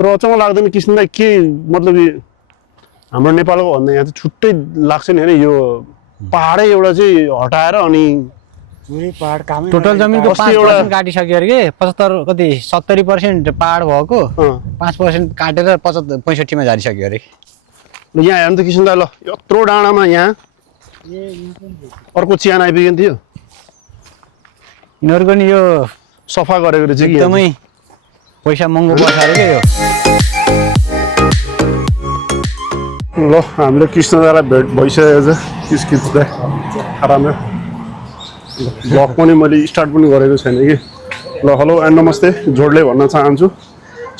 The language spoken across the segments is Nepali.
तर अचम्म लाग्दैन किसिमलाई के मतलब हाम्रो नेपालको भन्दा यहाँ चाहिँ छुट्टै लाग्छ नि होइन यो पहाडै एउटा चाहिँ हटाएर अनि टोटल जमिनको 5% काटिसक्यो अरे के 75 कति 70% पहाड भएको 5% काटेर 65 मा झारिसक्यो अरे यहाँ हेर्नु त किसिम दाइ ल यत्रो डाँडामा यहाँ अर्को चियान आइपुग्यो नि थियो यिनीहरूको नि यो सफा गरेको रहेछ कि एकदमै पैसा महँगो पर्छ अरे के यो ल हामीले कृष्णदालाई भेट भइसकेको छ किसकिच दाइ आरामै ब्लग पनि मैले स्टार्ट पनि गरेको छैन कि ल हेलो एन्ड नमस्ते जोडले भन्न चाहन्छु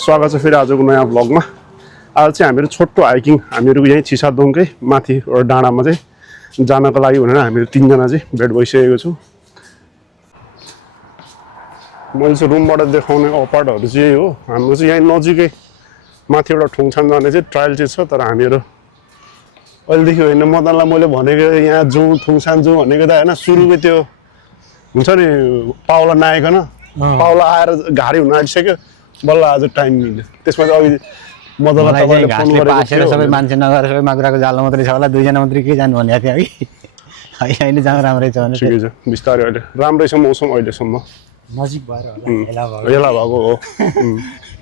स्वागत छ फेरि आजको नयाँ ब्लगमा आज चाहिँ हामीहरू छोटो हाइकिङ हामीहरू यहीँ चिसादोङकै माथि एउटा डाँडामा चाहिँ जानको लागि भनेर हामीहरू 3 जना चाहिँ भेट भइसकेको छु मैले चाहिँ रुमबाट देखाउने अपार्टहरू चाहिँ यही हो हाम्रो चाहिँ यहीँ नजिकै माथि एउटा ठुङछान जाने चाहिँ ट्रायल चाहिँ छ तर हामीहरू अहिलेदेखि होइन मदनलाई मैले भनेको यहाँ जाउँ ठुङछान जाउँ भनेको त होइन सुरुको त्यो हुन्छ नि पाउला नआइकन पाउला आएर घारी हुन आँटिसक्यो बल्ल आज टाइम मिल्यो त्यसमा चाहिँ अघि मदनलाई तपाईँले फोन गरेको थियो सबै मान्छे नगरेर सबै माकुराको जालो मात्रै छ होला 2 जना मात्रै के जानु भनेको थियो अघि अहिले जाउँ राम्रै छ भने ठिकै छ बिस्तारै अहिले राम्रै छ मौसम अहिलेसम्म नजिक भएर होला हेला भएको हो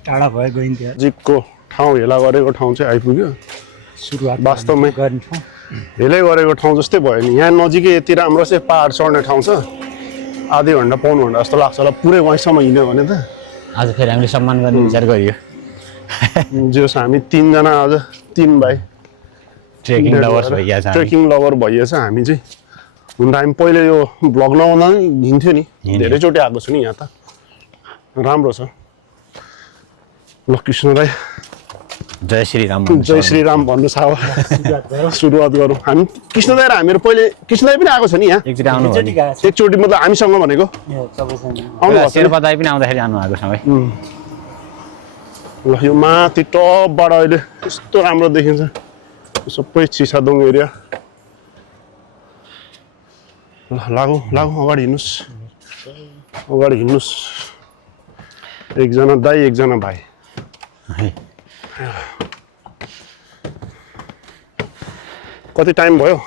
टाढा भयो गइन्थ्यो नजिकको ठाउँ हेला गरेको ठाउँ चाहिँ आइपुग्यो सुरुवात वास्तवमै गर्ने ठाउँ हेलै गरेको ठाउँ जस्तै भयो नि यहाँ नजिकै यति राम्रो चाहिँ पहाड चढ्ने ठाउँ छ आधी घन्टा पाउनु घन्टा जस्तो लाग्छ होला पुरै वहीँसम्म हिँड्यो भने त आज फेरि हामीले सम्मान गर्ने विचार गरियो जे होस् हामी 3 जना आज 3 भाइ ट्रेकिङ लभर्स भइया छ ट्रेकिङ लभर भइएछ हामी चाहिँ हुन त हामी पहिले यो भ्लग नआउँदा नि हिँड्थ्यो नि धेरैचोटि आएको छु नि यहाँ त राम्रो छ ल कृष्ण दाइ जय श्री राम भन्नु छ अब सुरुवात गरौँ हामी कृष्ण दाइ र हामीहरू पहिले कृष्ण दाइ पनि आएको छ नि यहाँ एकचोटि आउनु एकचोटि मतलब हामीसँग भनेको आउनु शेर्पा दाइ पनि आउँदाखेरि आउनु भएको सँगै ल यो माथि टपबाट अहिले यस्तो राम्रो देखिन्छ सबै चिसादोङ एरिया ल लागौँ अगाडि हिँड्नुहोस् एकजना दाइ एकजना भाइ कति टाइम भयो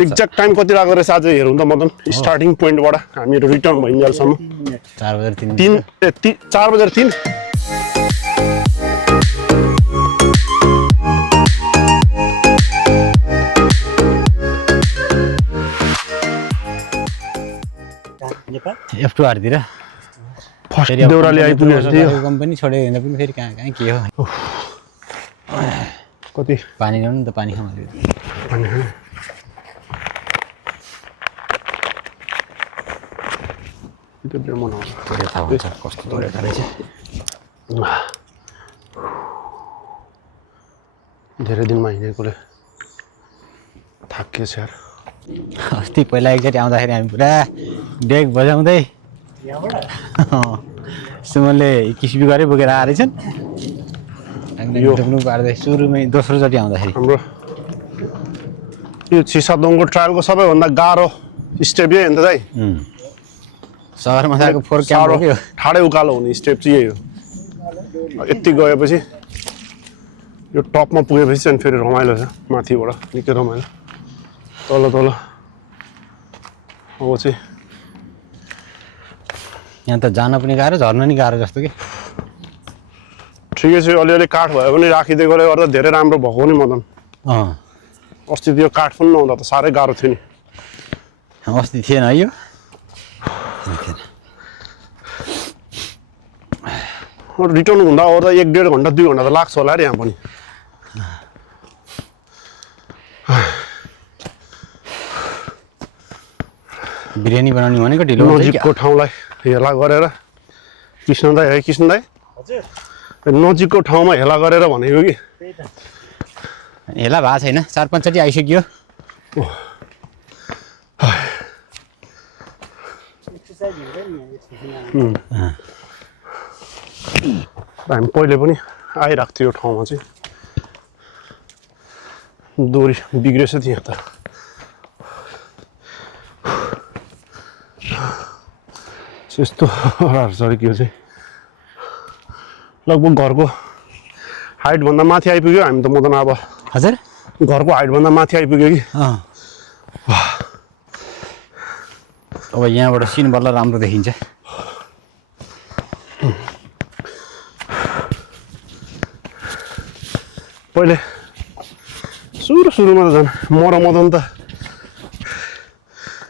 एक्ज्याक्ट टाइम कति लाग्दो रहेछ आज हेरौँ त मदन स्टार्टिङ पोइन्टबाट हामीहरू रिटर्न भइन्जेलसम्म 4 बजेर 3 F2 आरतिर फर्स्ट देउराली आइपुगेको थियो कम्पनी छोडेर हिँड्दा पनि फेरि कहाँ के हो कति पानी ल्याउनु त पानी खानु कस्तो दौडेको रहेछ धेरै दिनमा हिँडेकोले थाकिएछ यार अस्ति पहिला एकचोटि आउँदाखेरि हामी पुरा डेक बजाउँदै सुमनले किसिबी गरे बोकेर आएछन् यो पार्दै सुरुमै दोस्रोचोटि आउँदाखेरि हाम्रो यो चिसादोङको ट्रायलको सबैभन्दा गाह्रो स्टेप यही हो नि त दाइ सहरमा गएको 4 क्यामेरा के हो ठाडै उकालो हुने स्टेप चाहिँ यही हो यति गएपछि यो टपमा पुगेपछि चाहिँ फेरि रमाइलो छ माथिबाट निकै रमाइलो तल अब चाहिँ यहाँ त जान पनि गाह्रो झर्न नि गाह्रो जस्तो कि ठिकै छ अलिअलि काठ भयो भने राखिदिएकोले गर्दा धेरै राम्रो भएको नि मदन अस्ति त्यो काठ पनि नहुँदा त साह्रै गाह्रो थियो नि अस्ति थिएन है यो रिटर्न हुँदा ओर्दा 1.5 घन्टा 2 घन्टा त लाग्छ होला र यहाँ पनि बिरयानी बनाउने भनेको ढिलो नजिकको ठाउँलाई हेला गरेर कृष्ण दाइ नजिकको ठाउँमा हेला गरेर भनेको कि हेला भएको छैन 4-5 चोटि आइसक्यो हामी पहिले पनि आइरहेको थियो यो ठाउँमा चाहिँ दोरी बिग्रेछ त्यहाँ त यस्तो हरार चढ्यो चाहिँ लगभग घरको हाइटभन्दा माथि आइपुग्यो हामी त मदन अब हजुर घरको हाइटभन्दा माथि आइपुग्यो कि अब यहाँबाट सिन बल्ल राम्रो देखिन्छ पहिले सुरुमा त झन् म र मदन त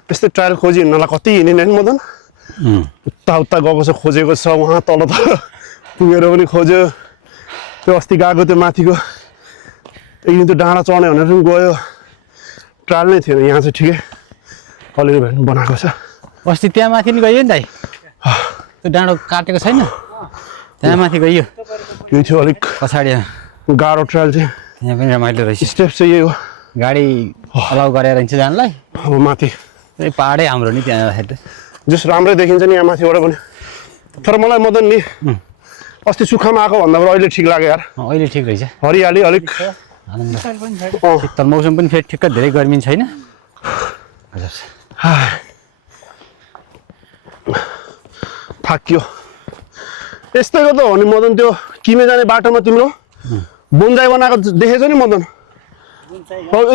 त्यस्तै ट्रायल खोजी हिँड्नलाई कति हिँडेन नि मदन उता गएको छ खोजेको छ उहाँ तल पुगेर पनि खोज्यो त्यो अस्ति गएको त्यो माथिको एकदिन त्यो डाँडा चढ्ने भनेर पनि गयो ट्रायल नै थिएन यहाँ चाहिँ ठिकै अलिअलि भए पनि बनाएको छ अस्ति त्यहाँ माथि नि गइयो नि दाइ त्यो डाँडो काटेको छैन त्यहाँ माथि गइयो यो थियो अलिक पछाडि गाह्रो ट्रायल चाहिँ यहाँ पनि रमाइलो रहेछ स्टेप चाहिँ यही हो गाडी अलाउ गरेर हिँड्छ जानलाई अब माथि त्यही पाहाडै हाम्रो नि त्यहाँ जाँदाखेरि जस राम्रै देखिन्छ नि यहाँ माथिबाट पनि तर मलाई मदन नि अस्ति सुक्खामा आएको भन्दा अहिले ठिक लाग्यो यार अहिले ठिक रहेछ हरियाली अलिक शीतल मौसम पनि फेरि ठिक्क धेरै गर्मी छैन थाकियो यस्तैको त हो नि मदन त्यो किमे जाने बाटोमा तिम्रो बोन्जाई बनाएको देखेछौ नि मदन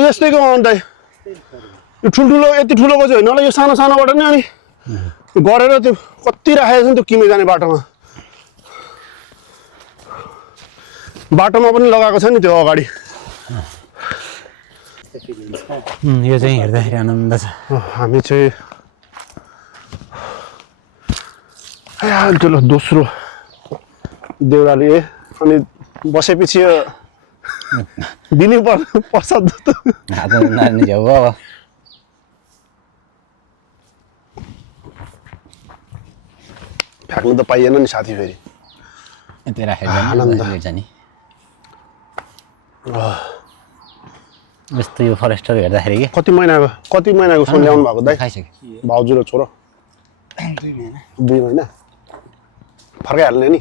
यस्तैको अन्त यो ठुल्ठुलो यति ठुलोको चाहिँ होइन होला यो सानो सानोबाट नि अनि गरेर त्यो कति राखेको छ नि त्यो किमे जाने बाटोमा पनि लगाएको छ नि त्यो अगाडि यो चाहिँ हेर्दाखेरि आनन्द छ हामी चाहिँ ल दोस्रो देउराली अनि बसेपछि दिनै पर्छ नानी झ्याउ अब फ्याँक्नु त पाइएन नि साथी फेरि यतै राखेर जाने जस्तो यो फरेस्टर हेर्दाखेरि के कति महिनाको सोन ल्याउनु भएको दाइ खाइसक्यो भाउजू र छोरो 2 महिना फर्काइहाल्ने नि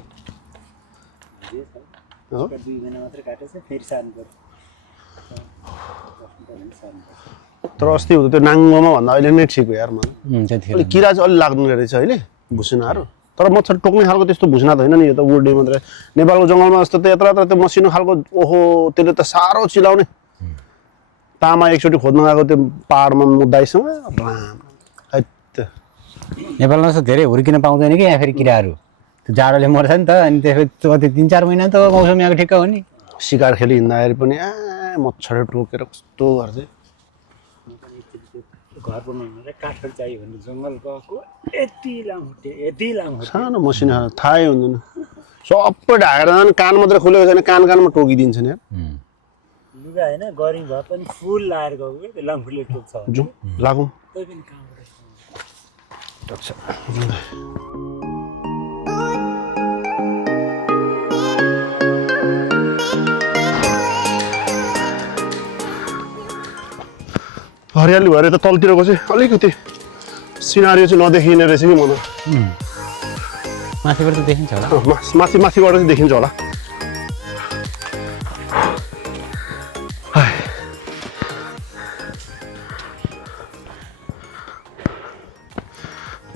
तर अस्ति हुँदा त्यो नाङ्गोमा भन्दा अहिले नै ठिक हो यार मलाई किरा चाहिँ अलि लाग्नु रहेछ अहिले भुसुनाहरू तर मच्छर टोक्ने खालको त्यस्तो भुसुना त होइन नि यो त उड्ने मात्रै नेपालको जङ्गलमा जस्तो त यत्र त्यो मसिनो खालको ओहो त्यसले त साह्रो चिलाउने तामा एकचोटि खोज्न गएको त्यो पाहाडमा मुद्दाइसँग नेपालमा जस्तो धेरै हुर्किन पाउँदैन कि यहाँ फेरि किराहरू त्यो जाडोले मर्छ नि त अनि त्यसपछि 3-4 महिना त मौसम यहाँको ठिक्क हो नि शिकार खेली हिँड्दाखेरि पनि मच्छरले टोकेर कस्तो गर्छ घर बनाउनु काठहरू चाहियो भने जङ्गल गएको यति लामो सानो मसिनो थाहै हुँदैन सबै ढाकेर जाने कान मात्रै खुलेको छैन कानमा टोकिदिन्छ नि लुगा होइन गरी भए पनि फुल लाएर गएको क्या लामखुट्टेले टोक्छ जाउँ लागौँ त्यही पनि हरियाली भएर त तलतिरको चाहिँ अलिकति सिनारी चाहिँ नदेखिने रहेछ कि मलाई माथिबाट त देखिन्छ होला माथिबाट चाहिँ देखिन्छ होला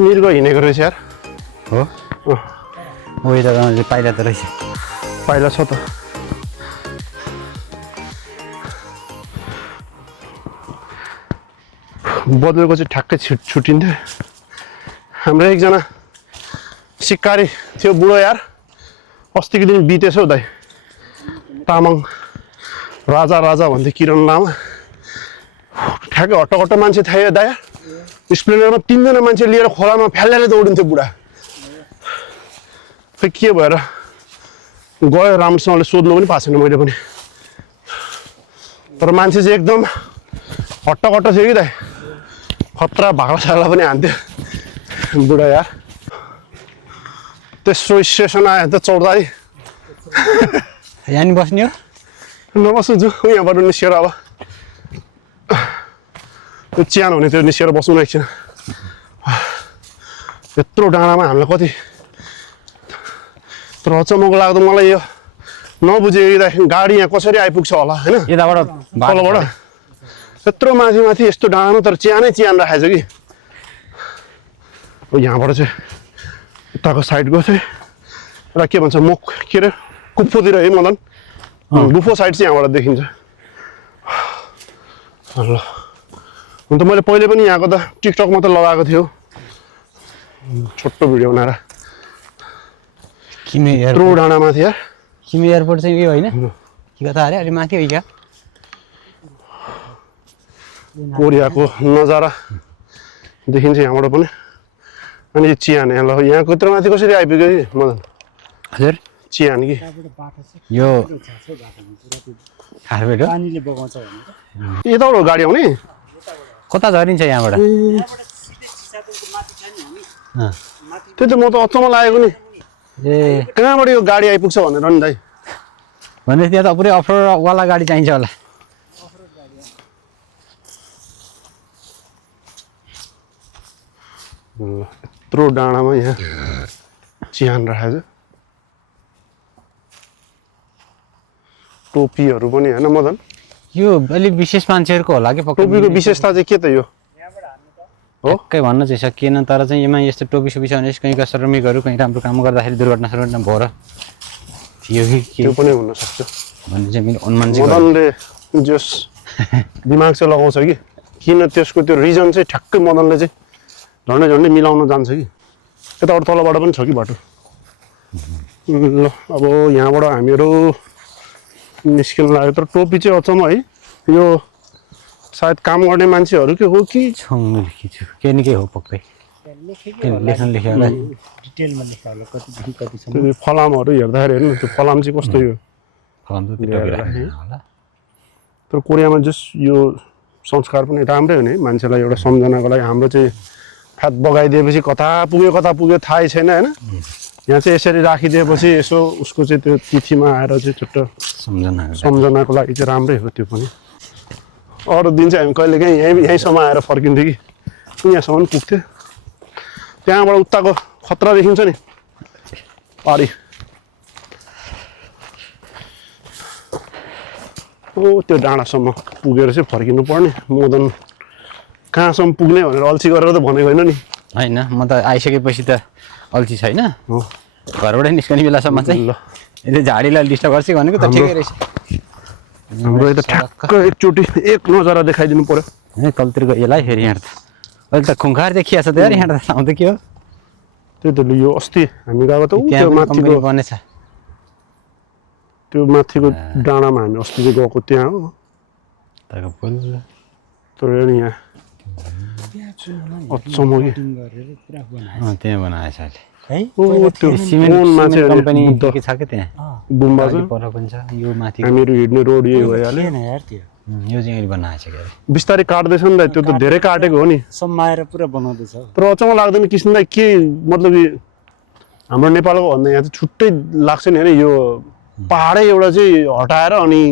मिर्ग हिँडेको रहेछ यार हो उयो त पाइला त रहेछ पाइला छ त बदलेको चाहिँ ठ्याक्कै छुट्टिन्थ्यो हाम्रो एकजना सिकारी थियो बुढो यार अस्तिको दिन बितेछ हौ दाइ तामाङ राजा भन्थ्यो किरण लामा ठ्याक्कै हट्ट मान्छे थियो दाइ स्प्लेन्डरमा 3 जना मान्छे लिएर खोलामा फ्यालेर दौडिन्थ्यो बुढा खै के भएर गयो राम्रोसँगले सोध्नु पनि पाएको छैन मैले पनि तर मान्छे चाहिँ एकदम हट्ट थियो कि दाइ खतरा भागला सागला पनि हान्थ्यो बुढा यार तेस्रो स्टेसन आयो त चौधारी यहाँ नि बस्ने हो नबस्नु जाउँ यहाँबाट निस्केर अब त्यो च्यान हुने त्यो निस्केर बस्नु एकछिन यत्रो डाँडामा हामीलाई कति तर अचम्मको लाग्दो मलाई यो नबुझेको गाडी यहाँ कसरी आइपुग्छ होला होइन यताबाट तलबाट त्यत्रो माथि यस्तो डाँडामा तर च्यान राखेको छ कि यहाँबाट चाहिँ उताको साइडको चाहिँ र के भन्छ मुख के अरे कुप्पोतिर है मदन गुफो साइड चाहिँ यहाँबाट देखिन्छ ल हुन त मैले पहिले पनि यहाँको त टिकटकमा त लगाएको थियो छोटो भिडियो बनाएर किमे यत्रो डाँडामाथि यार किमे एयरपोर्ट चाहिँ यो होइन के कता अरे अलि माथि हो क्या कोरियाको नजारा देखिन्छ यहाँबाट पनि अनि यो चिहान ल यहाँको यत्रो माथि कसरी आइपुग्यो कि मदन हजुर चिहान कि यो खारपेट हो पानीले बगाउँछ भनेर यताबाट गाडी आउने कता झरिन्छ यहाँबाट त्यही त म त अचम्म लागेको नि ए कहाँबाट यो गाडी आइपुग्छ भनेर नि दाइ भनेपछि त्यहाँ त पुरै अफरोडवाला गाडी चाहिन्छ होला यत्रो डाँडामा यहाँ चिहान राखेको छ टोपीहरू पनि होइन मदन यो अलिक विशेष मान्छेहरूको होला कि टोपीको विशेषता चाहिँ के त यो हो पक्कै भन्न चाहिँ सकिएन तर चाहिँ यसमा यस्तो टोपी सोपी छ भने कहीँका श्रमिकहरू कहीँ राम्रो काम गर्दाखेरि दुर्घटना सुर्घटना भएर थियो कि के त्यो पनि हुनसक्छ भन्ने चाहिँ मेरो अनुमान चाहिँ मदनले जस दिमाग चाहिँ लगाउँछ कि किन त्यसको त्यो रिजन चाहिँ ठ्याक्कै मदनले चाहिँ झन्डै झन्डै मिलाउन जान्छ कि यताबाट तलबाट पनि छ कि बाटो ल अब यहाँबाट हामीहरू निस्किनु लाग्यो तर टोपी चाहिँ अचम्म है यो सायद काम गर्ने मान्छेहरू के हो कि छौँ छु के नि के हो पक्कै लेख्न लेख्यो होला डिटेलमा लेखा होला कति कति त्यो फलामहरू हेर्दाखेरि हेर्नु न त्यो फलाम चाहिँ कस्तो यो फलाम त त्यो टोपी राख्ने होला तर कोरियामा जस यो संस्कार पनि राम्रै हो नि मान्छेलाई एउटा सम्झनाको लागि हाम्रो चाहिँ फ्यात बगाइदिएपछि कता पुग्यो थाहै छैन होइन यहाँ चाहिँ यसरी राखिदिएपछि यसो उसको चाहिँ त्यो तिथिमा आएर चाहिँ छुट्टो सम्झनाको लागि चाहिँ राम्रै हो त्यो पनि अरू दिन चाहिँ हामी कहिले काहीँ यहीँसम्म आएर फर्किन्थ्यो कि यहाँसम्म पुग्थ्यो त्यहाँबाट उताको खतरा देखिन्छ नि पारी ओ त्यो डाँडासम्म पुगेर चाहिँ फर्किनु पर्ने मदन कहाँसम्म पुग्ने भनेर अल्छी गरेर त भनेको होइन नि होइन म त आइसकेपछि त अल्छी छैन हो घरबाटै निस्कने बेलासम्म चाहिँ ल यसले झाडीलाई डिस्टर्ब गर्छ भनेको त ठिकै रहेछ हाम्रो यता ठ्याक्क एकचोटि एक नजारा देखाइदिनु पर्यो है तलतिर गएला फेरि यहाँ त अहिले त खुङ्खार देखिएको छ त यार यहाँ त आउँदा के हो त्यही त यो अस्ति हामी गएको त ऊ त्यहाँ त्यो पनि माथिको कम्पनी बनेछ त्यो माथिको डाँडामा हामी अस्ति चाहिँ गएको त्यहाँ हो तपाईँको फुल तर नि यहाँ अचम्म कि गरेर पुरा बनायो त्यहाँ बनाएछ अहिले है ओ त्यो सिमेन्ट चाहिँ कम्पनी बुद्ध के छ क्या त्यहाँ गुम्बा छ पर पनि छ यो माथि हामीहरू हिँड्ने रोड यही भइहाल्यो थिएन यार त्यो यो चाहिँ अहिले बनाएछ क्या बिस्तारै काट्दैछ नि त त्यो त धेरै काटेको हो नि सम्माएर पुरा बनाउँदैछ तर अचम्म लाग्दैन किसिमलाई के मतलब हाम्रो नेपालको भन्दा यहाँ चाहिँ छुट्टै लाग्छ नि होइन यो पहाडै एउटा चाहिँ हटाएर अनि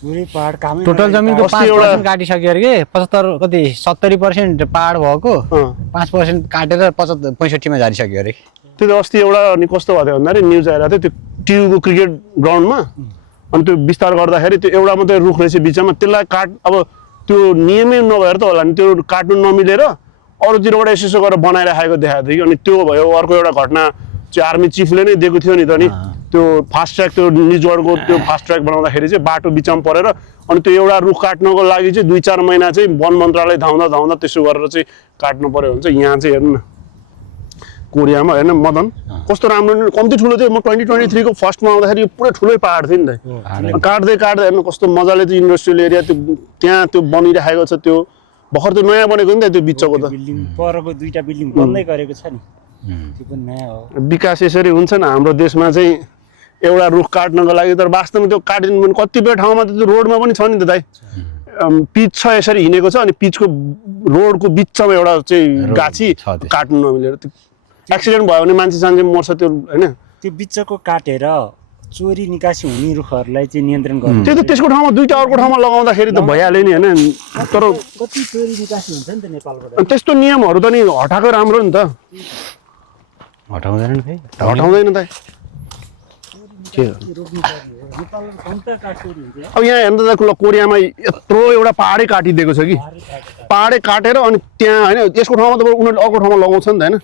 पुरै पहाड कामै टोटल जमिनको अस्ति एउटा- 5% काटिसक्यो अरे के 75 कति 70% पहाड भएको 5% काटेर 65मा झारिसक्यो अरे त्यो त अस्ति एउटा अनि कस्तो भएको थियो भन्दाखेरि न्युज आइरहेको थियो त्यो टियुको क्रिकेट ग्राउन्डमा अनि त्यो विस्तार गर्दाखेरि त्यो एउटा मात्रै रुख रहेछ बिचमा त्यसलाई अब त्यो नियमै नभएर त होला नि त्यो काट्नु नमिलेर अरूतिरबाट यसो गरेर बनाइराखेको देखाएको थियो कि अनि त्यो भयो अर्को एउटा घटना चाहिँ आर्मी चिफले नै दिएको थियो नि त नि त्यो फास्ट ट्र्याक त्यो निजगढको त्यो फास्ट ट्र्याक बनाउँदाखेरि चाहिँ बाटो बिचमा परेर अनि त्यो एउटा रुख काट्नको लागि चाहिँ 2-4 महिना चाहिँ वन मन्त्रालय धाउँदा त्यसो गरेर चाहिँ काट्नु पर्यो हुन्छ यहाँ चाहिँ हेर्नु न कोरियामा हेर्न मदन कस्तो राम्रो नि कम्ती ठुलो थियो म 2023 को फर्स्टमा आउँदाखेरि यो पुरै ठुलै पहाड थियो नि त काट्दै हेर्नु कस्तो मजाले त्यो इन्डस्ट्रियल एरिया त्यो त्यहाँ त्यो बनिरहेको छ त्यो भर्खर त्यो नयाँ बनेको नि त त्यो बिचको त बिल्डिङ परको दुईटा बिल्डिङ बन्दै गरेको छ नि त्यो पनि नयाँ हो विकास यसरी हुन्छ नि हाम्रो देशमा चाहिँ एउटा रुख काट्नको लागि तर वास्तवमा त्यो काटिनु पनि कतिपय ठाउँमा त त्यो रोडमा पनि छ नि त दाइ पिच छ यसरी हिँडेको छ अनि पिचको रोडको बिचमा एउटा चाहिँ गाछी काट्नु नमिलेर त्यो एक्सिडेन्ट भयो भने मान्छे मर्छ त्यो होइन त्यो बिचको काटेर चोरी निकासी हुने रुखहरूलाई चाहिँ नियन्त्रण गर्नु त्यो त त्यसको ठाउँमा दुईटा अर्को ठाउँमा लगाउँदाखेरि त भइहाल्यो नि होइन तर कति चोरी निकासी हुन्छ नि त नेपालबाट अनि त्यस्तो नियमहरू त नि हटाएको राम्रो नि त हटाउँदैन नि हटाउँदैन त के अब यहाँ हेर्नु त कोरियामा यत्रो एउटा पहाडै काटिदिएको छ कि पहाडै काटेर अनि त्यहाँ होइन यसको ठाउँमा त उनीहरूले अर्को ठाउँमा लगाउँछ नि त होइन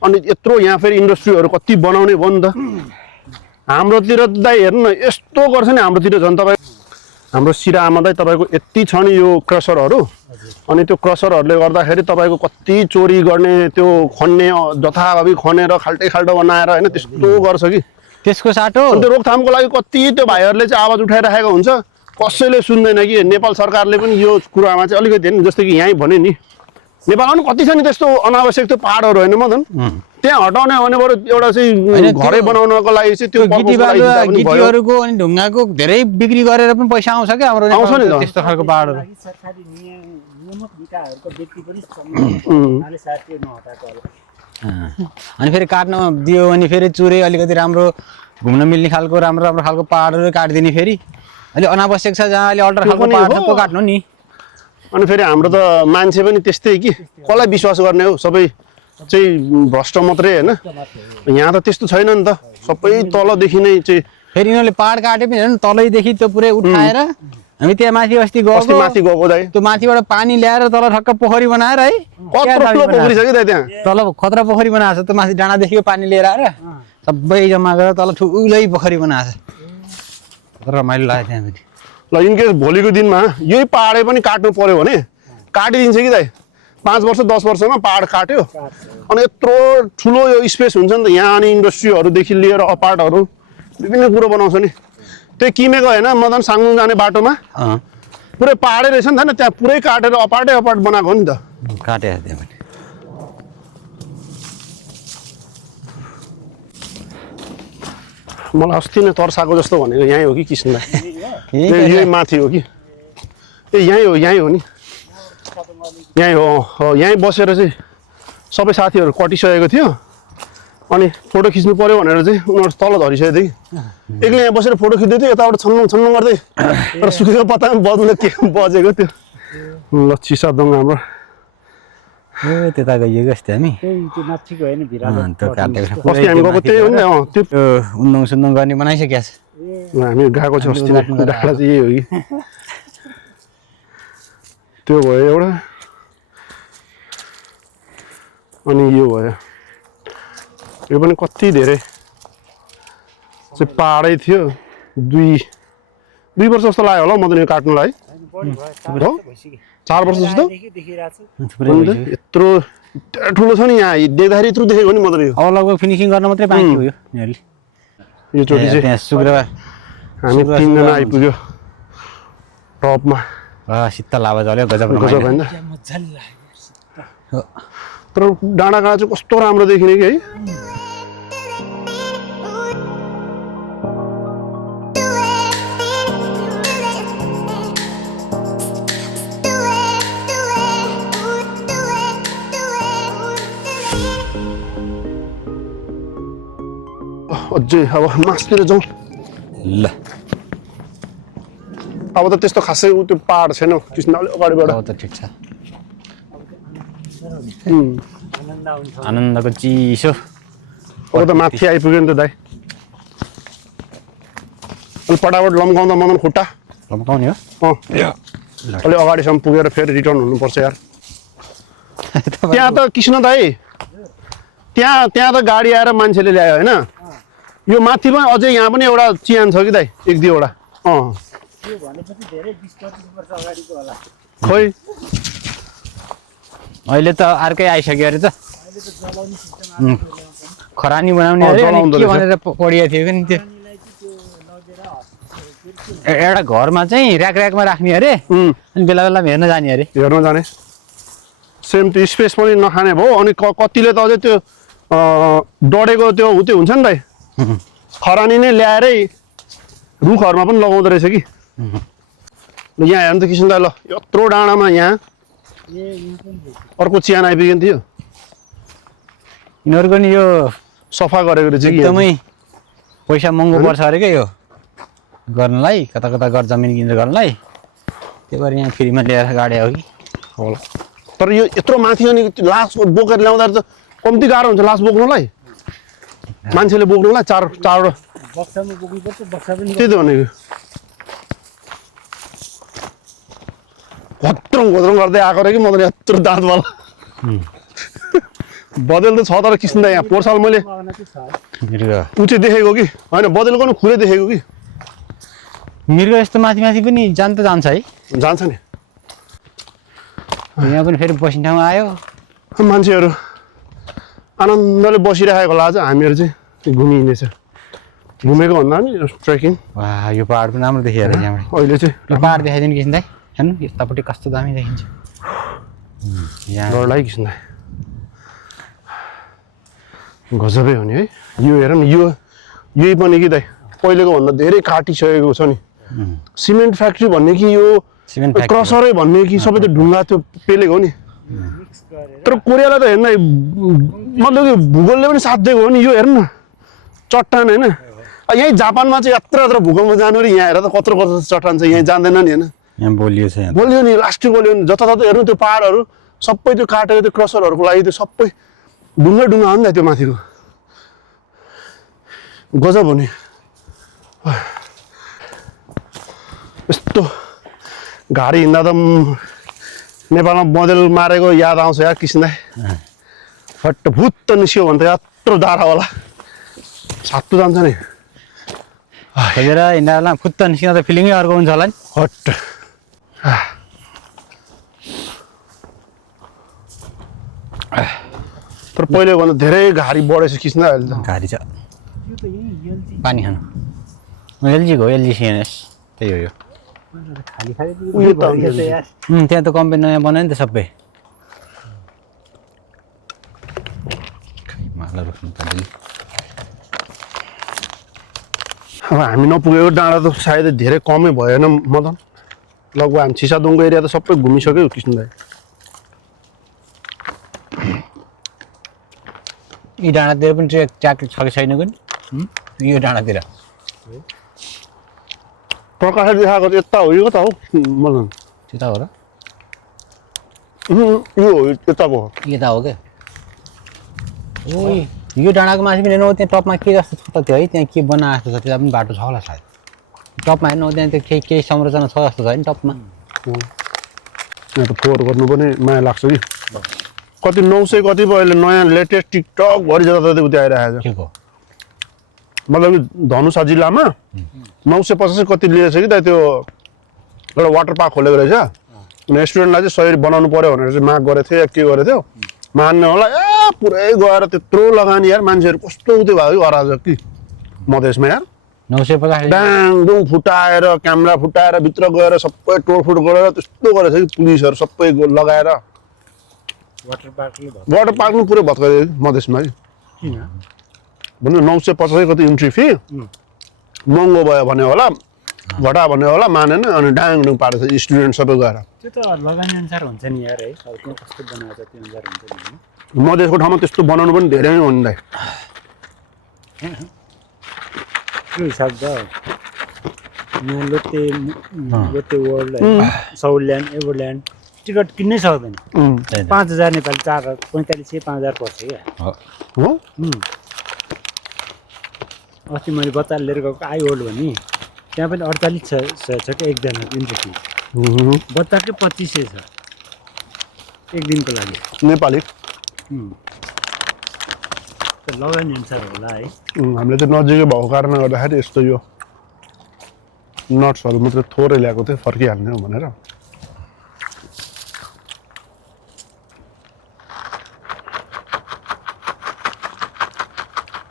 अनि यत्रो यहाँ फेरि इन्डस्ट्रीहरू कति बनाउने भयो नि त हाम्रोतिर त दाइ हेर्नु न यस्तो गर्छ नि हाम्रोतिर झन् तपाईँ हाम्रो सिरा आमा दाइ तपाईँको यति छ नि यो क्रसरहरू अनि त्यो क्रसरहरूले गर्दाखेरि तपाईँको कति चोरी गर्ने त्यो खन्ने जथाभावी खनेर खाल्टे खाल्टो बनाएर होइन त्यस्तो गर्छ कि त्यसको साटो अनि त्यो रोकथामको लागि कति त्यो भाइहरूले चाहिँ आवाज उठाइराखेको हुन्छ कसैले सुन्दैन कि नेपाल सरकारले पनि यो कुरामा चाहिँ अलिकति हेर्नु जस्तो कि यहीँ भने नि नेपालमा पनि कति छ नि त्यस्तो अनावश्यक त्यो पाहाडहरू होइन मदन त्यहाँ हटाउने भने बरु एउटा चाहिँ घरै बनाउनको लागि चाहिँ त्यो गिटीहरूको अनि ढुङ्गाको धेरै बिक्री गरेर पनि पैसा आउँछ क्या हाम्रो आउँछ नि त। त्यस्तो खालको पाहाडहरू सरकारी नियमित बिटाहरूको व्यक्ति पनि हुनाले सायद त्यो नहटाएको होला। अनि फेरि काट्न दियो भने फेरि चुरे अलिकति राम्रो घुम्न मिल्ने खालको राम्रो राम्रो खालको पाहाडहरू काटिदिने फेरि अलि अनावश्यक छ जहाँ अलि अल्टर खालको पाहाड छ त्यो काट्नु नि। अनि फेरि हाम्रो त मान्छे पनि त्यस्तै कि कसलाई विश्वास गर्ने हो सबै चाहिँ भ्रष्ट मात्रै होइन यहाँ त त्यस्तो छैन नि त सबै तलदेखि नै चाहिँ फेरि यिनीहरूले पाहाड काटे पनि हेर्नु तलैदेखि त्यो पुरै उठाएर हामी त्यहाँ माथि अस्ति माथि गएको दाइ त्यो माथिबाट पानी ल्याएर तल ठक्क पोखरी बनाएर है कत्रो ठुलो पोखरी छ कि दाइ त्यहाँ तल खतरा पोखरी बनाएको छ त्यो माथि डाँडादेखि पानी लिएर आएर सबै जम्मा गरेर तल ठुलै पोखरी बनाएको छ रमाइलो लाग्यो त्यहाँदेखि ल इनकेस भोलिको दिनमा यही पाहाडै पनि काट्नु पर्यो भने काटिदिन्छ कि दाइ 5 वर्ष 10 वर्षमा पाहाड काट्यो अनि यत्रो ठुलो यो स्पेस हुन्छ नि त यहाँ अनि इन्डस्ट्रीहरूदेखि लिएर अपार्टहरू विभिन्न कुरो बनाउँछ नि त्यो किमेको होइन मदन साङमुङ जाने बाटोमा पुरै पाहाडै रहेछ नि त त्यहाँ पुरै काटेर अपार्टै अपार्ट बनाएको हो नि त काटे त्यहाँ पनि मलाई अस्ति नै तर्साएको जस्तो भनेको यहीँ हो कि किसिमलाई यही माथि हो कि ए यहीँ हो नि यहीँ हो यहीँ बसेर चाहिँ सबै साथीहरू कटिसकेको थियो अनि फोटो खिच्नु पर्यो भनेर चाहिँ उनीहरू तल झरिसकेको थियो कि एक्लै यहाँ बसेर फोटो खिच्दै थियो यताबाट छन्नु छन्नु गर्दै एउटा सुकेको पत्तामा बज्नु के बजेको त्यो ल चिसादङ हाम्रो त्यता गइएको अस्ति हामी त्यो माथिको होइन अस्ति हामी गएको त्यही हो नि त्यो उन्दङ सुन्दङ गर्ने बनाइसकेको छ हामी गएको छ अस्ति डाँडा चाहिँ यही हो कि त्यो भयो एउटा अनि यो भयो यो पनि कति धेरै चाहिँ पाहाडै थियो 2 वर्ष जस्तो लाग्यो होला मदन यो काट्नुलाई 4 वर्ष जस्तो यत्रो ठुलो छ नि यहाँ देख्दाखेरि यत्रो देखेको नि मदन यो अब लगभग फिनिसिङ गर्न मात्रै बाँकी हो यो चोटि चाहिँ त्यहाँ शुक्रबार हामी 3 जना आइपुग्यो टपमा शीतल आवाज आयो गजब गजब होइन तर डाँडाकाँडा चाहिँ कस्तो राम्रो देखिने कि है अझै अब मासतिर जाउँ ल अब त त्यस्तो खासै त्यो पाहाड छैन कृष्ण अलि अगाडिबाट अब त ठिक छ आनन्दको चिसो अब त माथि आइपुग्यो नि त दाइ अलि पटापट लम्काउँदा मदन खुट्टा लम्काउने हो अलि अगाडिसम्म पुगेर फेरि रिटर्न हुनुपर्छ यार त्यहाँ त कृष्ण दाइ त्यहाँ त गाडी आएर मान्छेले ल्यायो होइन यो माथि पनि अझै यहाँ पनि एउटा चिहान छ कि दाइ 1-2 वटा त्यो भनेपछि धेरै 20-25 वर्ष अगाडिको होला खोइ अहिले त अर्कै आइसक्यो अरे त अहिले त जलाउने सिस्टम खरानी बनाउने अरे अनि के भनेर पढिएको थियो नि त्यो एउटा घरमा चाहिँ ऱ्याकमा राख्ने अरे अनि बेला बेला हेर्न जाने अरे हेर्न जाने सेम त्यो स्पेस पनि नखाने भयो अनि कतिले त अझै त्यो डढेको त्यो हुन्छ नि दाइ खरानी नै ल्याएरै रुखहरूमा पनि लगाउँदो रहेछ कि यहाँ हेर्नु त किसिम दाइ ल यत्रो डाँडामा यहाँ अर्को चिहान आइपुग्यो थियो यिनीहरूको नि यो सफा गरेको रहेछ कि एकदमै पैसा महँगो पर्छ अरे क्या यो गर्नलाई कता कता जमिन किनेर गर्नलाई त्यही भएर यहाँ फ्रीमा ल्याएर गाडी हो कि होला तर यो यत्रो माथि अनि लास बोकेर ल्याउँदा त कम्ती गाह्रो हुन्छ लास बोक्नुलाई मान्छेले बोक्नुलाई चारवटा बक्सामा बोक्नुपर्छ बक्सा पनि त्यही त भनेको घत्रङ घत्रङ गर्दै आएको रे कि म त यत्रो दाँतवाला बदेल त छ तर किसिम यहाँ पोहोर साल मैले सम्भावना चाहिँ छ मृग ऊ चाहिँ देखेको कि होइन बदेलको नि खुलै देखेको कि मृग यस्तो माथि माथि पनि जान त जान्छ है जान्छ नि यहाँ पनि फेरि बस्ने ठाउँ आयो मान्छेहरू आनन्दले बसिरहेको होला आज हामीहरू चाहिँ घुमिहिँडेछ घुमेको भन्दा नि ट्रेकिङ वा यो पहाड पनि राम्रो देखिएर यहाँबाट अहिले चाहिँ यो पहाड देखाइदिनु किसिम दाइ हेर्नु यतापट्टि कस्तो दामी देखिन्छ यहाँ डर लाग्यो किसिम गजबै हो नि है यो हेर न यो यही पनि कि दाइ पहिलेको भन्दा धेरै काटिसकेको छ नि सिमेन्ट फ्याक्ट्री भन्ने कि यो सिमेन्ट फ्याक्ट्री क्रसरै भन्ने कि सबै त ढुङ्गा त्यो पेलेको हो नि मिक्स गरेर तर कोरियालाई त हेर्न मतलब कि भूगोलले पनि साथ दिएको हो नि यो हेर्नु न चट्टान होइन यहीँ जापानमा चाहिँ यत्र भूगोलमा जानु र यहाँ हेर त कत्रो कत्रो चट्टान छ यहाँ जाँदैन नि होइन यहाँ बोलियो छ यहाँ बोल्यो नि लास्टै बोल्यो नि जताततै हेर्नु त्यो पाहाडहरू सबै त्यो काटेको त्यो क्रसरहरूको लागि त्यो सबै ढुङ्गा ढुङ्गा हो नि त त्यो माथिको गजब हो नि यस्तो घारी हिँड्दा त नेपालमा बँदेल मारेको याद आउँछ यार किसिमलाई फट्ट भुत्त निस्क्यो भने त यत्रो डाँडा होला छात्तु जान्छ नि खोजेर हिँड्दा फुत्त निस्किँदा त फिलिङै अर्को हुन्छ होला नि हट तर पहिलेको भन्दा धेरै घारी बढेछ किसिम अहिले त घारी छ यो त यही एलजी पानी खानु एलजीको हो एलजी सिएनएस त्यही हो यो खाली खाली उयो त यार त्यहाँ त कम्पनी नयाँ बनायो नि त सबै माला रोक्नु पर्यो अब हामी नपुगेको डाँडा त सायद धेरै कमै भएन मदन लगभग हामी छिसादोङको एरिया त सबै घुमिसक्यो किसिमलाई यी डाँडातिर पनि ट्र्याक छ कि छैन कुन यो डाँडातिर प्रकाशले देखाएको त यता हो यो कता हो मदन त्यता हो र यो हो यताको हो यता हो क्या ओ यो डाँडाको माथि पनि हेर्नु त्यहाँ टपमा के जस्तो छ त थियो है त्यहाँ के बनाएको जस्तो छ त्यहाँ पनि बाटो छ होला सायद टपमा हेर्नु त्यहाँ त्यो केही संरचना छ जस्तो छ नि टपमा यहाँ त फोहोर गर्नु पनि माया लाग्छ कि कति 900 कति भयो अहिले नयाँ लेटेस्ट टिकटक भरि जताततै उति आइरहेको छ के को मतलब कि धनुषा जिल्लामा 950 कति लिएछ कि त त्यो एउटा वाटर पार्क खोलेको रहेछ अनि स्टुडेन्टलाई चाहिँ 100 बनाउनु पर्यो भनेर चाहिँ माग गरेको थियो या के गरेको थियो मान्ने होला ए पुरै गएर त्यत्रो लगानी यार मान्छेहरू कस्तो उति भयो कि अराजक कि मधेसमा यार 950 डाङडुङ फुटाएर क्यामेरा फुटाएर भित्र गएर सबै तोडफोड गरेर त्यस्तो गरेछ कि पुलिसहरू सबै लगाएर वाटर पार्कले भयो वाटर पार्क पनि पुरै भत्काइदियो कि मधेसमा कि किन भन्नु 950 कति इन्ट्री फी महँगो भयो भने होला घटा भन्ने होला मानेन अनि डाङडुङ पारेछ स्टुडेन्ट सबै गएर त्यो त लगानी अनुसार हुन्छ नि यार है अब त्यो कस्तो बनाएको छ त्यो अनुसार हुन्छ नि होइन मधेसको ठाउँमा त्यस्तो बनाउनु पनि धेरै नै हुँदै त्यो हिसाब छ यहाँ लोटे वर्ल्ड होइन साउथल्यान्ड एभरल्यान्ड टिकट किन्नै सक्दैन 5000 नेपाली 4500 5000 पर्छ क्या हो अस्ति मैले बच्चा लिएर गएको आई वर्ल्ड भने त्यहाँ पनि 4800 छ क्या एकजनाको इन्ट्री फी बच्चाकै 2500 छ एक दिनको लागि नेपाली लगानी अनुसार होला है हामीले चाहिँ नजिकै भएको कारणले गर्दाखेरि यस्तो यो नट्सहरू मात्रै थोरै ल्याएको थियो फर्किहाल्ने हो भनेर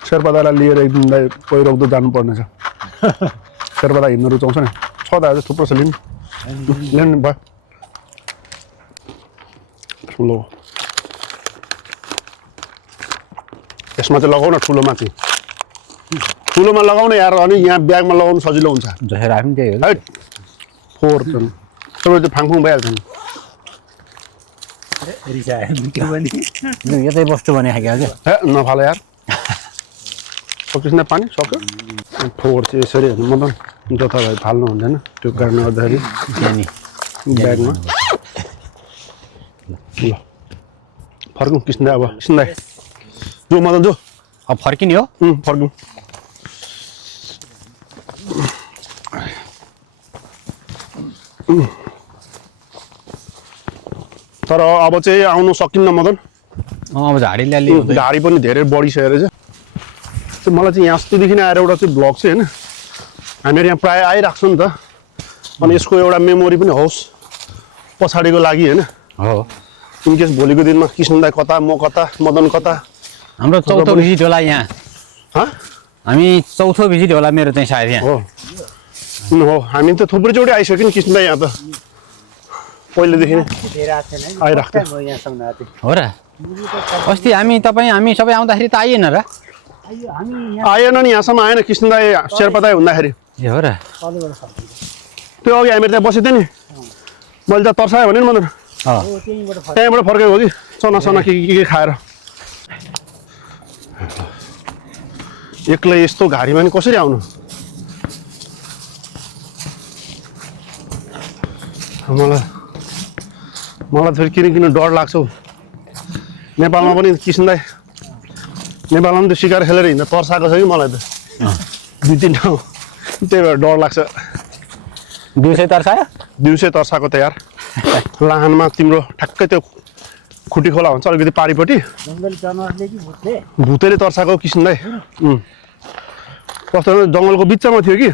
शेर्पा दाइलाई लिएर एक दिनलाई पहिरोक्दो जानुपर्नेछ शेर्पा दाइ हिँड्न रुचाउँछ नि छ त आज थुप्रो छ लिनु लिनु भयो ठुलो यसमा चाहिँ लगाउन ठुलो माथि ठुलोमा लगाउने यार अनि यहाँ ब्यागमा लगाउनु सजिलो हुन्छ जसेर आफै त्यही हो है फोहोर सबै त्यो फाङफुङ भइहाल्छ नि रिसायो त्यो पनि यतै बस्छु भने खाइहाल्छ क्या हे नफाल यार सकिस् न पानी सक्यो फोहोर चाहिँ यसरी हेर्नु मतलब जता भए फाल्नु हुँदैन त्यो कारणले गर्दाखेरि नि ब्यागमा ल फर्कौँ किस्दा अब किस्दा जो मदन जो अब फर्किने हो फर्कौँ तर अब चाहिँ आउनु सकिन्न मदन अब झाडीले अलि हुँदैन। झाडी पनि धेरै बढिसकेको रहेछ। त्यो मलाई चाहिँ यहाँ अस्तिदेखि नै आएर एउटा चाहिँ ब्लग चाहिँ होइन हामीहरू यहाँ प्रायः आइरहेको छ नि त, अनि यसको एउटा मेमोरी पनि होस् पछाडिको लागि होइन। हो इनकेस भोलिको दिनमा कृष्ण दाई कता म कता मदन कता हाम्रो चौथो भिजिट होला यहाँ। हँ हामी चौथो भिजिट होला मेरो चाहिँ सायद यहाँ। हो हामी त थुप्रै चोटि आइसक्यो नि कृष्ण दाई यहाँ त पहिलेदेखि नै धेरै आएको छैन है आइरहेको फर्स्ट टाइम हो यहाँसम्म आएको हो र अस्ति हामी सबै आउँदाखेरि त आइएन र? हामी यहाँ आएन नि यहाँसम्म आएन कृष्ण दाई शेर्पा दाई हुँदाखेरि। ए हो र तलबाट फर्किन्छ त्यो अघि हामीहरू त्यहाँ बसेको थियो नि मैले त तर्सायो भने नि मदन अँ हो त्यहीँबाट फर्किन्छ त्यहाँबाट फर्केको हो कि चना सना के खाएर। एक्लै यस्तो घारीमा नि कसरी आउनु। मलाई फेरि किन डर लाग्छ हौ। नेपालमा पनि कृष्ण दाई नेपालमा पनि त्यो सिकार खेलेर हिँड्दा तर्साएको छ कि मलाई त 2-3 ठाउँ त्यही भएर डर लाग्छ। दिउँसै तर्सायो दिउँसै तर्साएको त यार लाहानमा तिम्रो ठ्याक्कै त्यो खुटी खोला हुन्छ अलिकति पारिपट्टि जङ्गली जनावरले कि भूतले भुतेले तर्साएको कृष्ण दाई। कस्तो जङ्गलको बिचमा थियो कि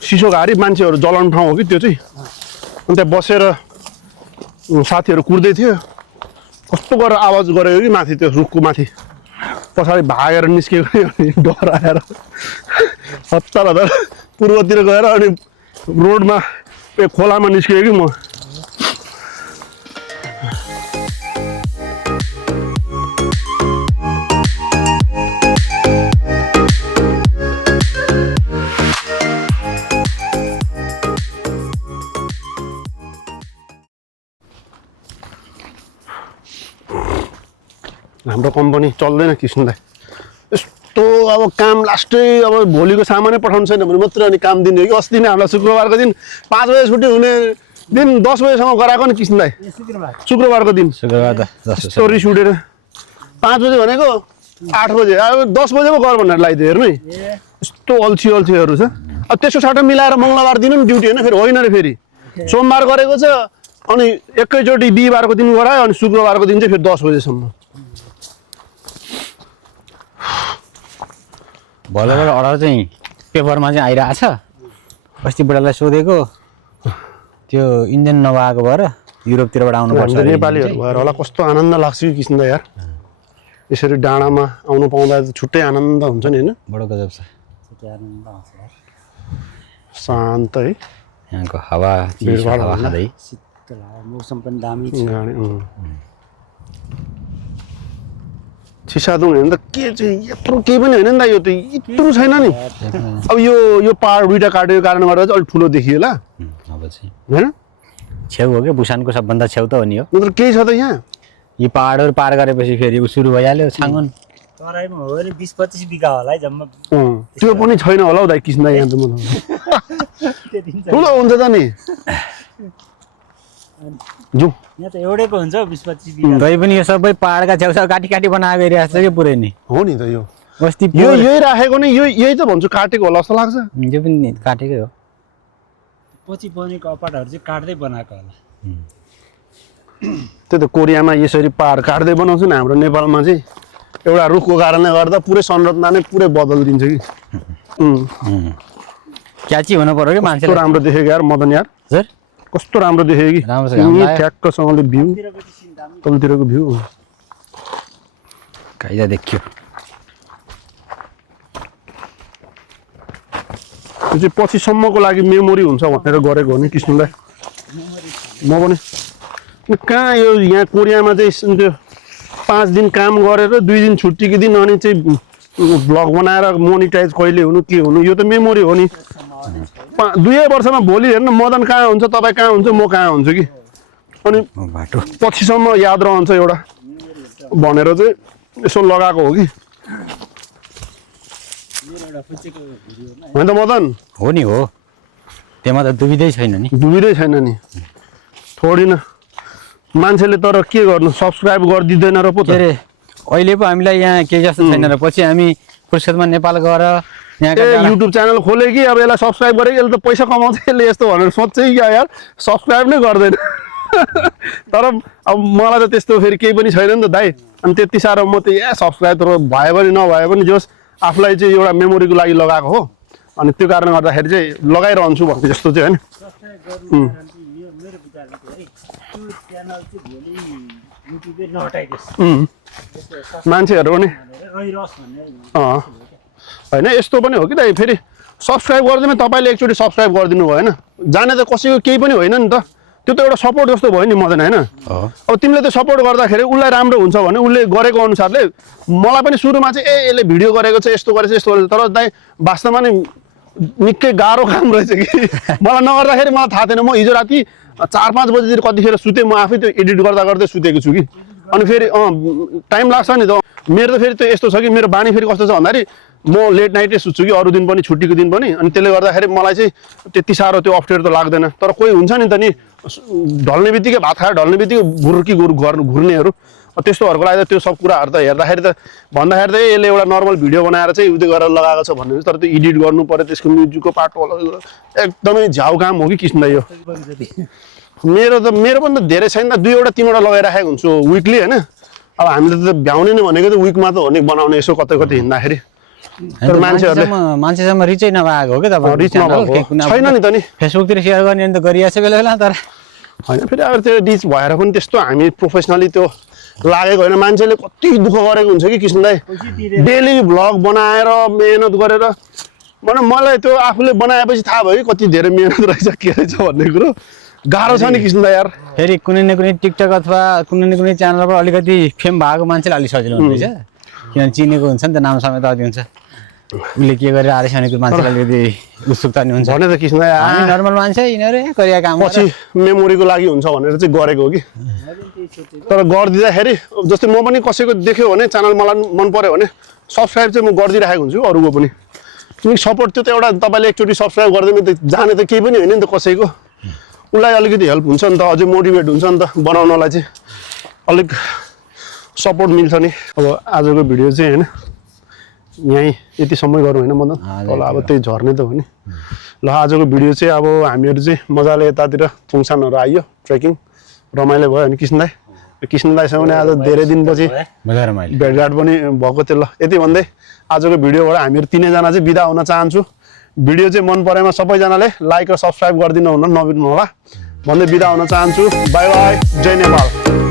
सिसो घारी मान्छेहरू जलाउने ठाउँ हो कि त्यो चाहिँ। अनि त्यहाँ बसेर साथीहरू कुर्दै थियो कस्तो गरेर आवाज गरेको कि माथि त्यो रुखको माथि पछाडि भागेर निस्केको अनि डराएर हतार हतार पूर्वतिर गएर अनि रोडमा खोलामा निस्केँ कि म। हाम्रो कम्पनी चल्दैन कृष्ण दाई यस्तो अब काम लास्टै अब भोलिको सामानै पठाउनु छैन भने मात्रै अनि काम दिने हो कि। अस्ति नै हामीलाई शुक्रबारको दिन 5 बजे छुट्टी हुने दिन 10 बजेसम्म गराएको नि कृष्ण दाई शुक्रबारको दिन। शुक्रबार त यस्तो रिस उठेर 5 बजे भनेको 8 बजे अब 10 बजे पो गर भनेर लगाइदियो हेर्नु है यस्तो अल्छीहरू छ। अब त्यसो साटो मिलाएर मङ्गलबार दिन पनि ड्युटी होइन फेरि होइन रे फेरि सोमबार गरेको छ अनि एकैचोटि बिहिबारको दिन गरायो अनि शुक्रबारको दिन चाहिँ फेरि 10 बजेसम्म। भोलिबाट अर्डर चाहिँ पेपरमा चाहिँ आइरहेको छ। अस्ति बुढालाई सोधेको त्यो इन्डियन नभएको भएर युरोपतिरबाट आउनुपर्छ हाम्रो नेपालीहरू भएर होला कस्तो आनन्द लाग्छ कि कृष्ण दाई यार यसरी डाँडामा आउनु पाउँदा छुट्टै आनन्द हुन्छ नि होइन। बडो गजब छ आनन्द आउँछ यार शान्त है यहाँको हावा भिडभाड हावा हुँदैन। खाँदै शीतल हावा मौसम पनि दामी छ चिसादुङ होइन त के चाहिँ यत्रो केही पनि होइन नि त यो त यत्रो छैन नि। अब यो पहाड दुइटा काटेको कारणले गर्दा चाहिँ अलिक ठुलो देखियो होला अब चाहिँ होइन छेउ हो क्या बुसानको सबभन्दा छेउ त हो नि हो। नत्र केही छ त यहाँ यी पहाडहरू पार गरेपछि फेरि उ सुरु भइहाल्यो छाङ्गन। तराईमा हो भने 20-25 बिघा होला है जम्मा त्यो पनि छैन होला हौ दाइ कृष्ण दाई यहाँ त मलाई त्यति नै छ। ठुलो हुन्छ त नि जाउँ यहाँ त एउटैको हुन्छ 20-25 बिघा तै पनि यो सबै पहाडका छेउछाउ काटी काटी बनाएको गइरहेको छ कि पुरै नि। हो नि त यो अस्ति यही राखेको नि यही त भन्छु काटेको होला जस्तो लाग्छ। यो पनि काटेकै हो। पछि बनेको अपार्टहरू चाहिँ काट्दै बनाएको होला। त्यही त कोरियामा यसरी पहाड काट्दै बनाउँछ नि हाम्रो नेपालमा चाहिँ एउटा रुखको कारणले गर्दा पुरै संरचना नै पुरै बदलिदिन्छ कि। क्याची हुनु पर्यो कि कस्तो मान्छेले। राम्रो देखेको यार मदन यार हजुर कस्तो राम्रो देखेको कि राम्रो छ, घाम लाग्यो। ठ्याक्कसँगले भ्यू तिरको चाहिँ सिन दामी तलतिरको भ्यू काइदा देखियो। त्यो चाहिँ पछिसम्मको लागि मेमोरी हुन्छ भनेर गरेको हो नि कृष्णलाई। म पनि कहाँ यो यहाँ कोरियामा चाहिँ त्यो 5 दिन काम गरेर 2 दिन छुट्टीको दिन अनि चाहिँ भ्लग बनाएर मोनिटाइज कहिले हुनु के हुनु यो त मेमोरी हो नि। 2 वर्षमा भोलि हेर्नु मदन कहाँ हुन्छ तपाईँ कहाँ हुन्छ म कहाँ हुन्छु कि अनि बाटो पछिसम्म याद रहन्छ एउटा भनेर चाहिँ यसो लगाएको हो कि होइन त मदन हो नि हो त्यहाँ त दुविधै छैन नि। डुबिँदै छैन नि थोडी न मान्छेले तर के गर्नु सब्सक्राइब गरिदिँदैन र पो के त अरे अहिले पो हामीलाई यहाँ केही जस्तो छैन र पछि हामी फुर्सदमा नेपाल गएर यहाँ युट्युब च्यानल खोले कि अब यसलाई सब्सक्राइब गरेँ यसले त पैसा कमाउँछ यसले यस्तो भनेर सोध्छ कि यार सब्सक्राइब नै गर्दैन तर अब मलाई त त्यस्तो फेरि केही पनि छैन नि त दाइ। अनि त्यति साह्रो म त सब्सक्राइब तर भए पनि नभए पनि जस आफूलाई चाहिँ एउटा मेमोरीको लागि लगाएको हो। अनि त्यो कारणले गर्दाखेरि चाहिँ लगाइरहन्छु भन्ने जस्तो चाहिँ होइन। सब्स्क्राइब गर्नु कारण चाहिँ मेरो विचारमा चाहिँ है त्यो च्यानल चाहिँ भोलि युट्युबले नहटाइदियोस् मान्छेहरू पनि रहिरहोस् भन्ने होइन यस्तो पनि हो कि दाइ फेरि सब्सक्राइब गरिदिनु तपाईँले एकचोटि सब्सक्राइब गरिदिनु भएन जाने त कसैको केही पनि होइन नि त। त्यो त एउटा सपोर्ट जस्तो भयो नि मदन होइन। अब तिमीले त्यो सपोर्ट गर्दाखेरि उसलाई राम्रो हुन्छ भने उसले गरेको अनुसारले मलाई पनि सुरुमा चाहिँ यसले भिडियो गरेको छ यस्तो गरेछ यस्तो गरेछ तर दाइ वास्तवमा नि निकै गाह्रो काम रहेछ कि मलाई नगर्दाखेरि मलाई थाहा थिएन। म हिजो राति 4-5 बजीतिर कतिखेर सुतेँ म आफै त्यो एडिट गर्दा गर्दै सुतेको छु कि। अनि फेरि टाइम लाग्छ नि त। मेरो त फेरि त्यो यस्तो छ कि मेरो बानी फेरि कस्तो छ भन्दाखेरि म लेट नाइटै सुत्छु कि अरू दिन पनि छुट्टीको दिन पनि। अनि त्यसले गर्दाखेरि मलाई चाहिँ त्यति साह्रो त्यो अप्ठ्यारो त लाग्दैन। तर कोही हुन्छ नि त नि ढल्ने बित्तिकै भात खाएर ढल्ने बित्तिकै घुर्नेहरू त्यस्तोहरूको लागि त त्यो सब कुराहरू त हेर्दाखेरि त भन्दाखेरि त यसले एउटा नर्मल भिडियो बनाएर चाहिँ उयो गरेर लगाएको छ भन्ने तर त्यो एडिट गर्नु पऱ्यो त्यसको म्युजिकको पार्ट एकदमै झ्याउ काम हो कि किसिम यो। मेरो पनि त धेरै छैन 2-3वटा लगाइराखेको हुन्छु विकली होइन। अब हामीले त भ्याउने नै भनेको त विकमा त हो नि बनाउने यसो कतै कतै हिँड्दाखेरि। तर मान्छेसम्म रिचै नभएको हो कि तपाईँ रिच नभएको छैन नि त नि फेसबुकतिर सेयर गर्ने त गरिरहेको छ बेला बेला तर होइन फेरि अब त्यो रिच भएर पनि त्यस्तो हामी प्रोफेसनली त्यो लागेको होइन। मान्छेले कति दुःख गरेको हुन्छ कि किसिमलाई डेली भ्लग बनाएर मेहनत गरेर मलाई त्यो आफूले बनाएपछि थाहा भयो कि कति धेरै मेहनत रहेछ के रहेछ भन्ने कुरो गाह्रो छ नि किसिमलाई यार। फेरि कुनै न कुनै टिकटक अथवा कुनै न कुनै च्यानलबाट अलिकति फेम भएको मान्छेले अलिक सजिलो हुँदैछ किनभने चिनेको हुन्छ नि त नाम समेत अलिक हुन्छ उसले के गरेर आएछ भनेको मान्छेलाई अलिकति उत्सुकता नि हुन्छ भने त किसिमलाई हामी नर्मल मान्छे यिनीहरू गरिया काम पछि मेमोरीको लागि हुन्छ भनेर चाहिँ गरेको हो कि। तर गरिदिँदाखेरि जस्तै म पनि कसैको देख्यो भने च्यानल मलाई मन पर्यो भने सब्सक्राइब चाहिँ म गरिदिइराखेको हुन्छु अरूको पनि। किनकि सपोर्ट त्यो त एउटा तपाईँले एकचोटि सब्सक्राइब गरिदिनु त जाने त केही पनि होइन नि त कसैको उसलाई अलिकति हेल्प हुन्छ नि त अझै मोटिभेट हुन्छ नि त बनाउनलाई चाहिँ अलिक सपोर्ट मिल्छ नि। अब आजको भिडियो चाहिँ होइन यहीँ यतिसम्म गरौँ होइन मदन तल अब त्यही झर्ने त हो नि। ल आजको भिडियो चाहिँ अब हामीहरू चाहिँ मजाले यतातिर थुङसानहरू आइयो ट्रेकिङ रमाइलो भयो अनि किसन दाईसँग पनि आज धेरै दिनपछि भेटघाट पनि भएको थियो। ल यति भन्दै आजको भिडियोबाट हामीहरू 3जना चाहिँ बिदा हुन चाहन्छु। भिडियो चाहिँ मन परेमा सबैजनाले लाइक र सब्सक्राइब गरिदिनु हुन नबिर्नु होला भन्दै बिदा हुन चाहन्छु। बाई बाई जय नेपाल।